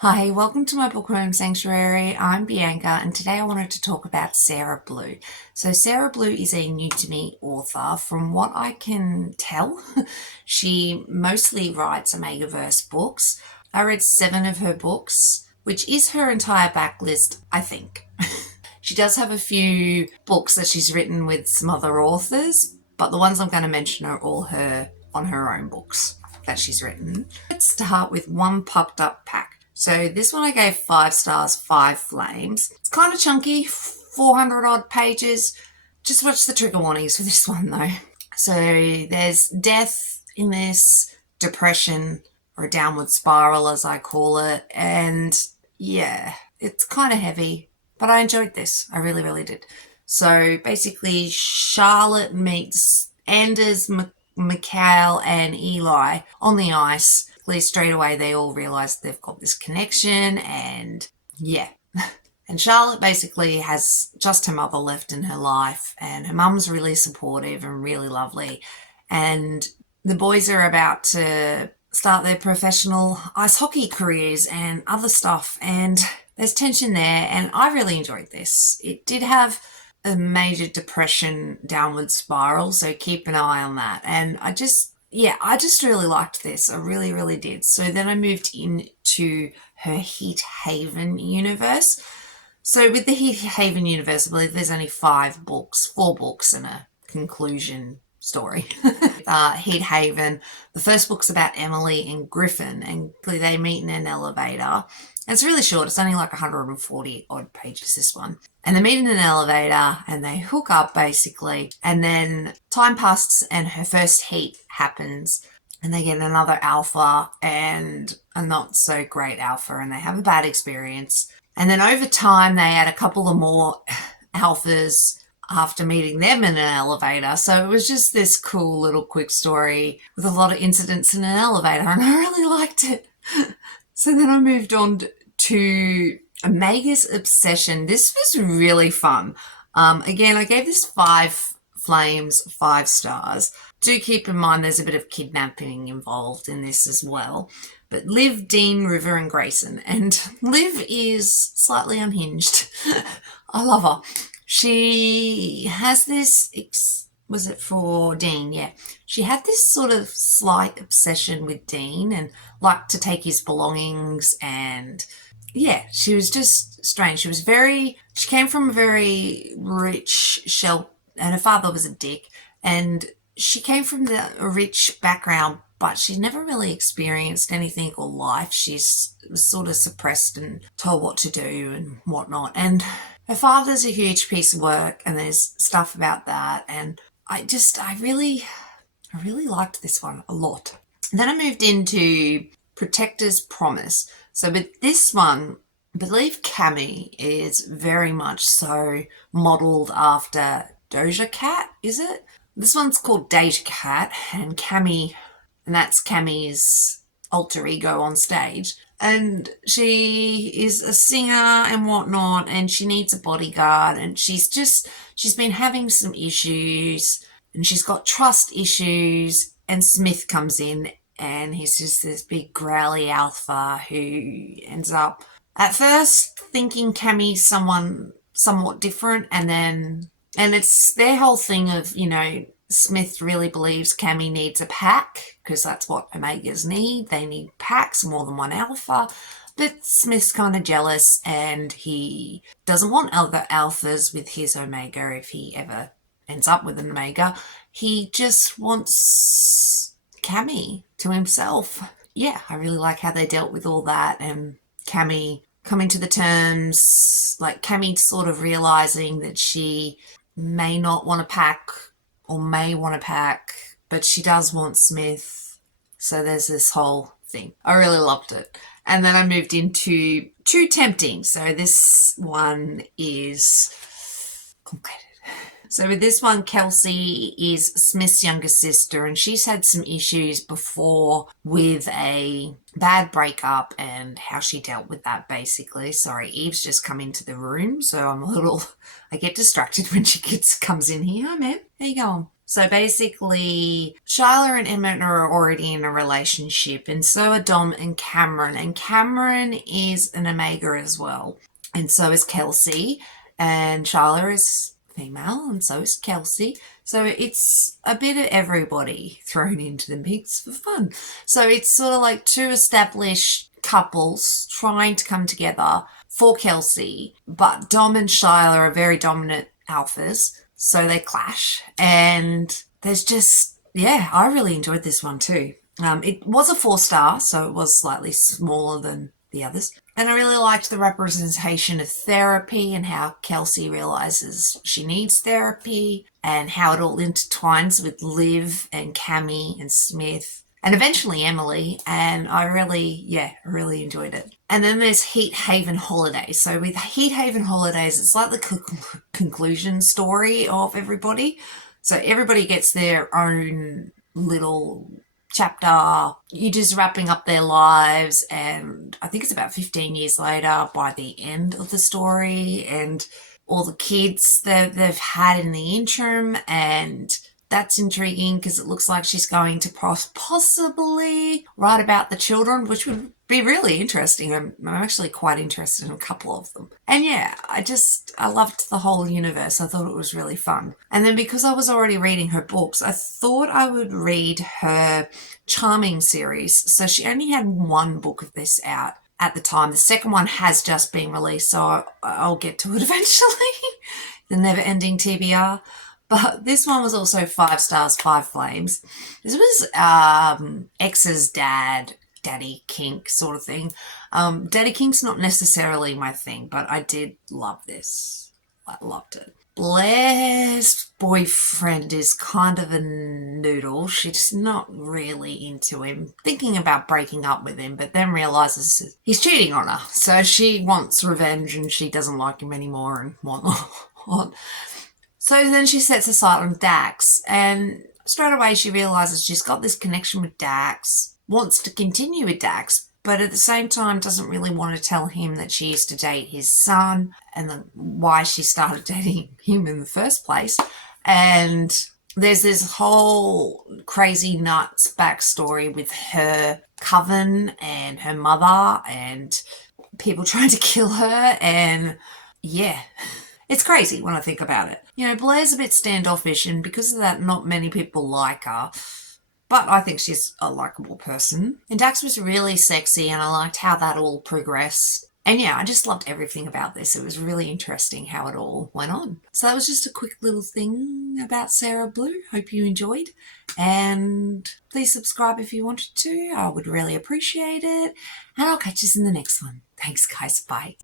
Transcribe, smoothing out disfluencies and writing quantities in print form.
Hi, welcome to my bookworm sanctuary. I'm Bianca, and today I wanted to talk about Sarah Blue. So, Sarah Blue is a new to me author. From what I can tell, she mostly writes Omegaverse books. I read 7 of her books, which is her entire backlist, I think. She does have a few books that she's written with some other authors, but the ones I'm going to mention are all her on her own books that she's written. Let's start with One Pupped Up Pack. So this one I gave 5 stars, 5 flames. It's kind of chunky, 400 odd pages. Just watch the trigger warnings for this one though. So there's death in this, depression, or a downward spiral as I call it. And yeah, it's kind of heavy, but I enjoyed this. I really, really did. So basically Charlotte meets Anders, Mikhail and Eli on the ice. Straight away they all realise they've got this connection, and yeah. And Charlotte basically has just her mother left in her life, and her mum's really supportive and really lovely. And the boys are about to start their professional ice hockey careers and other stuff, and there's tension there, and I really enjoyed this. It did have a major depression downward spiral, so keep an eye on that. And I just really liked this. I really, really did. So then I moved into her Heat Haven universe. So with the Heat Haven universe, I believe there's only 4 books and a conclusion story. Heat Haven, the first book's about Emily and Griffin, and they meet in an elevator. And it's really short. It's only like 140 odd pages, this one. And they meet in an elevator and they hook up basically. And then time passes and her first heat happens. And they get another alpha and a not so great alpha, and they have a bad experience. And then over time they add a couple of more alphas after meeting them in an elevator. So it was just this cool little quick story with a lot of incidents in an elevator, and I really liked it. So then I moved on to Omega's Obsession. This was really fun. Again, I gave this 5 flames, 5 stars. Do keep in mind there's a bit of kidnapping involved in this as well. But Liv, Dean, River and Grayson. And Liv is slightly unhinged. I love her. She has this, was it for Dean? Yeah. She had this sort of slight obsession with Dean and liked to take his belongings, and yeah, she was just strange. She came from a very rich and her father was a dick, and she came from a rich background, but she never really experienced anything or life. She's sort of suppressed and told what to do and whatnot. And her father's a huge piece of work, and there's stuff about that. And I really liked this one a lot. And then I moved into Protector's Promise. So with this one, I believe Cami is very much so modelled after Doja Cat, is it? This one's called Data Cat, and Cami, and that's Cami's alter ego on stage. And she is a singer and whatnot, and she needs a bodyguard, and she's been having some issues, and she's got trust issues, and Smith comes in, and he's just this big growly alpha who ends up at first thinking Cammie's someone somewhat different, and it's their whole thing of, Smith really believes Cammie needs a pack, because that's what Omegas need. They need packs, more than one alpha. But Smith's kind of jealous, and he doesn't want other alphas with his Omega if he ever ends up with an Omega. He just wants Cammie to himself. Yeah, I really like how they dealt with all that, and Cammie coming to the terms, like Cammie sort of realising that she may not want a pack or may want a pack, but she does want Smith. So there's this whole thing. I really loved it. And then I moved into Too Tempting. So this one is complicated. So with this one, Kelsey is Smith's younger sister, and she's had some issues before with a bad breakup and how she dealt with that, basically. Sorry, Eve's just come into the room, so I get distracted when she comes in here. Hi, ma'am. How you going? So basically, Shyla and Emmett are already in a relationship, and so are Dom and Cameron. And Cameron is an Omega as well, and so is Kelsey. And Shyla is female, and so is Kelsey. So it's a bit of everybody thrown into the mix for fun. So it's sort of like two established couples trying to come together for Kelsey, but Dom and Shyla are very dominant alphas, so they clash. And there's just, yeah, I really enjoyed this one too. It was a 4-star, so it was slightly smaller than the others. And I really liked the representation of therapy and how Kelsey realizes she needs therapy and how it all intertwines with Liv and Cammy and Smith and eventually Emily. And I really enjoyed it. And then there's Heat Haven Holidays. So with Heat Haven Holidays, it's like the conclusion story of everybody. So everybody gets their own little chapter. You're just wrapping up their lives, and I think it's about 15 years later by the end of the story, and all the kids that they've had in the interim, and that's intriguing because it looks like she's going to possibly write about the children, which would be really interesting. I'm actually quite interested in a couple of them. And yeah, I loved the whole universe. I thought it was really fun. And then because I was already reading her books, I thought I would read her Charming series. So she only had one book of this out at the time. The second one has just been released, so I'll get to it eventually. The never-ending TBR. But this one was also 5 stars, 5 flames. This was X's daddy kink sort of thing. Daddy kink's not necessarily my thing, but I did love this. I loved it. Blair's boyfriend is kind of a noodle. She's not really into him, thinking about breaking up with him, but then realizes he's cheating on her. So she wants revenge and she doesn't like him anymore and whatnot. So then she sets her sight on Dax, and straight away she realizes she's got this connection with Dax, wants to continue with Dax, but at the same time doesn't really want to tell him that she used to date his son and why she started dating him in the first place. And there's this whole crazy nuts backstory with her coven and her mother and people trying to kill her, and yeah. It's crazy when I think about it. You know, Blair's a bit standoffish, and because of that, not many people like her. But I think she's a likeable person. And Dax was really sexy, and I liked how that all progressed. And yeah, I just loved everything about this. It was really interesting how it all went on. So that was just a quick little thing about Sarah Blue. Hope you enjoyed. And please subscribe if you wanted to. I would really appreciate it. And I'll catch you in the next one. Thanks, guys. Bye.